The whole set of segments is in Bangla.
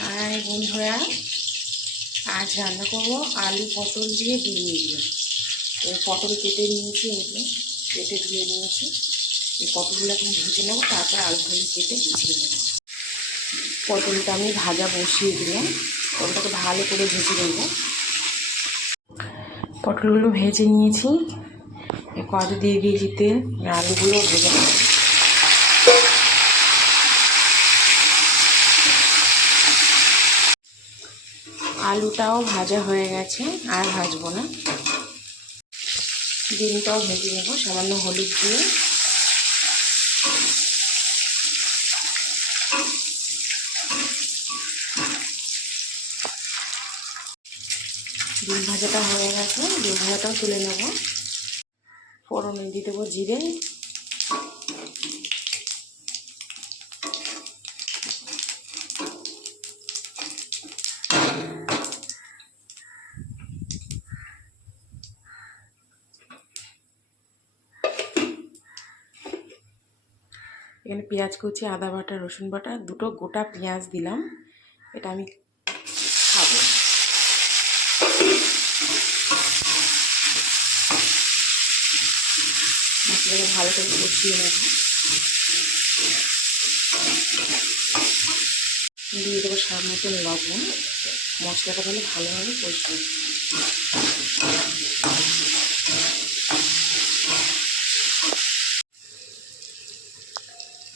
হাই বন্ধুরা, আজ রান্না করবো আলু পটল দিয়ে ডিম দিয়ে। পটল কেটে নিয়েছি, এগুলো কেটে ধুয়ে নিয়েছি। এই পটলগুলো এখন ভেজে নেবো, তারপর আলুগুলো কেটে গুছিয়ে নেবো। পটলটা আমি ভাজা বসিয়ে দিলাম, পটলটাকে ভালো করে ভেজে নেবো। পটলগুলো ভেজে নিয়েছি, কড়াইতে দিয়ে দিয়েছি তেল, আলুগুলো ভেজে নেবো। আলুটাও ভাজা হয়ে গেছে, আর ভাজবো না। ডিমটাও ভেজে নেবো সামান্য হলুদ দিয়ে। ডিম ভাজাটা হয়ে গেছে, ডিম ভাজাটাও তুলে নেব। ফোড়নে দিয়ে দেবো জিরে, এখানে পেঁয়াজ কুচি, আদা বাটা, রসুন বাটা, দুটো গোটা পেঁয়াজ দিলাম। এটা আমি খাবো। মশলাটা ভালো করে কষিয়ে নেব। দিয়ে দেবো স্বাদ মতন লবণ। মশলাটা তাহলে ভালোভাবে কষবো।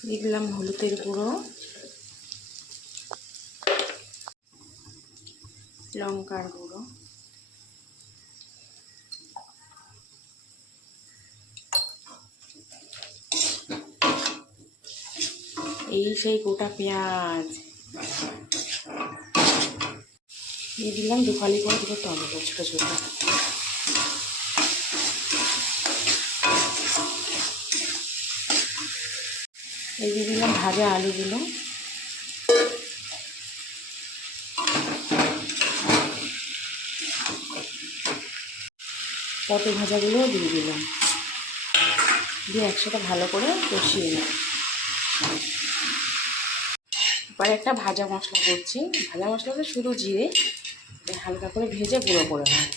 দিয়ে দিলাম হলুদের গুঁড়ো, লঙ্কার গুঁড়ো, এই সেই গোটা পেঁয়াজ। দিয়ে দিলাম দু ফালি করে দুটো টমেটো ছোটো ছোটো। এই দিয়ে দিলাম ভাজা আলুগুলো। পটল ভাজাগুলোও দিয়ে দিলাম, দিয়ে একসাথে ভালো করে কষিয়ে নিই। এবার একটা ভাজা মশলা করছি। ভাজা মশলাতে শুধু জিরে হালকা করে ভেজে গুঁড়ো করে নেব।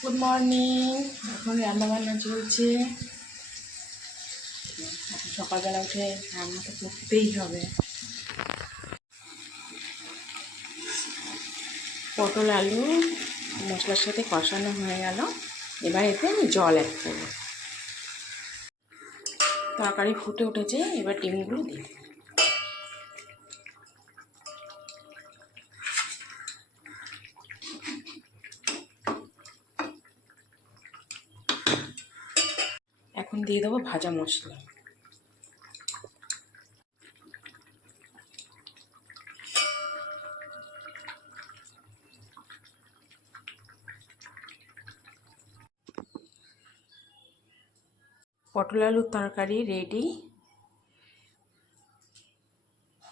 গুড মর্নিং, এখন রান্নাবান্না চলছে। সকালবেলা উঠে রান্না তো করতেই হবে। পটল আলু মশলার সাথে কষানো হয়ে গেল, এবার এতে আমি জল অ্যাড করব। তরকারি ফুটে উঠেছে, এবার ডিমগুলো দিই। এখন দিয়ে দেবো ভাজা মশলা। পটল আলুর তরকারি রেডি।